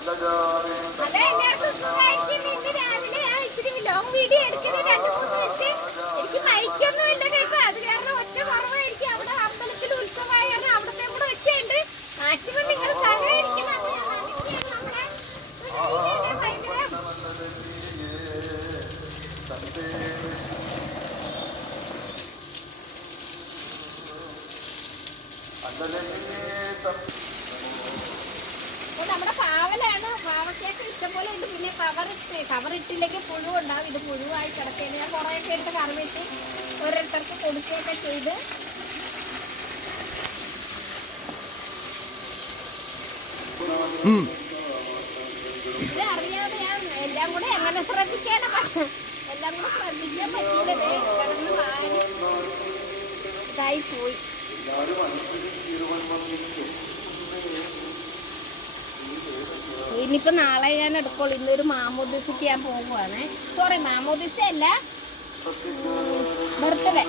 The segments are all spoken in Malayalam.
അതെ എല്ലാവർക്കും സുഖമായിരിക്കും. ഇന്ന് രാവിലെ ഇച്ചിരി ലോങ് വീഡിയോ എടുക്കുന്നത് 2-3 വെച്ച് എനിക്ക് മൈക്കൊന്നും ഇല്ല കേട്ടോ. അത് കാരണം ഒറ്റ കുറവായിരിക്കും. അവിടെ അമ്പലത്തിൽ ഉത്സവമായ കാരണം അവിടത്തെ കൂടെ വെച്ചുണ്ട്. മാക്സിമം നിങ്ങൾ സഹകരിക്കണം. നമ്മുടെ പാവലാണ്. പാവക്കേക്ക് ഇഷ്ടംപോലെ ഉണ്ട്. പിന്നെ കവറിട്ടിലേക്ക് പുഴു ഉണ്ടാവും. ഇത് പുഴുവായി കിടക്കുകയാണ്. ഞാൻ കുറേയൊക്കെ എടുത്ത് കറി വെച്ച് ഓരോരുത്തർക്ക് കൊടുക്കുകയൊക്കെ ചെയ്ത് ഇത് അറിയാതെ ഞാൻ എല്ലാം കൂടെ എങ്ങനെ ശ്രദ്ധിക്കാനും എല്ലാം കൂടെ ശ്രദ്ധിക്കാൻ പറ്റിയില്ലേ. കിടന്ന് വാരി ഇതായി പോയി. ഇനിയിപ്പോൾ നാളെ ഞാൻ എടുക്കുള്ളൂ. ഇന്നൊരു മാമോദിസയ്ക്ക് ഞാൻ പോകുവാണേ. സോറി, മാമോദിസ അല്ല, ബർത്ത്ഡേ.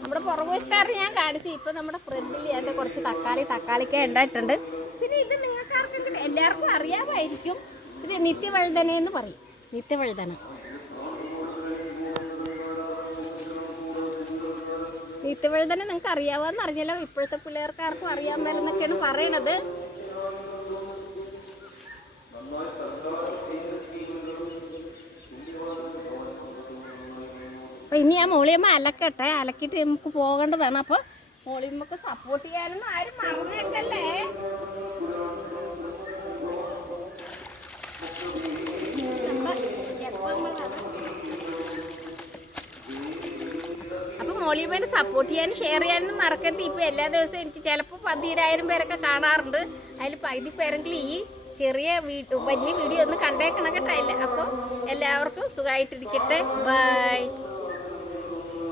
നമ്മുടെ പുറകുവശക്കാരന് ഞാൻ കാണിച്ചു. ഇപ്പം നമ്മുടെ ഫ്രണ്ടിൽ അതിൻ്റെ കുറച്ച് തക്കാളിക്ക ഉണ്ടായിട്ടുണ്ട്. പിന്നെ ഇത് നിങ്ങൾക്കാർക്കെങ്കിലും എല്ലാവർക്കും അറിയാമായിരിക്കും. ഇത് നിത്യവഴുതന എന്ന് പറയും. നിത്യവഴുതന നിങ്ങൾക്ക് അറിയാവോന്ന് അറിഞ്ഞല്ലോ. ഇപ്പോഴത്തെ പിള്ളേർക്കാർക്കും അറിയാമെന്നൊക്കെയാണ് പറയണത്. അപ്പം ഇനി ഞാൻ മോളിയമ്മ അലക്കട്ടെ. അലക്കിയിട്ട് നമുക്ക് പോകേണ്ടതാണ്. അപ്പോൾ മോളിയമ്മക്ക് സപ്പോർട്ട് ചെയ്യാനൊന്നും ആരും മറന്നേക്കല്ലേ. അപ്പം മോളിയമ്മേനെ സപ്പോർട്ട് ചെയ്യാനും ഷെയർ ചെയ്യാനും മറക്കരുത്. ഇപ്പോൾ എല്ലാ ദിവസവും എനിക്ക് ചിലപ്പോൾ 10,000 പേരൊക്കെ കാണാറുണ്ട്. അതിൽ പകുതി പേരെങ്കിലും ഈ ചെറിയ വലിയ വീഡിയോ ഒന്ന് കണ്ടേക്കണം കേട്ടോ. അപ്പോൾ എല്ലാവർക്കും സുഖമായിട്ടിരിക്കട്ടെ. ബൈ.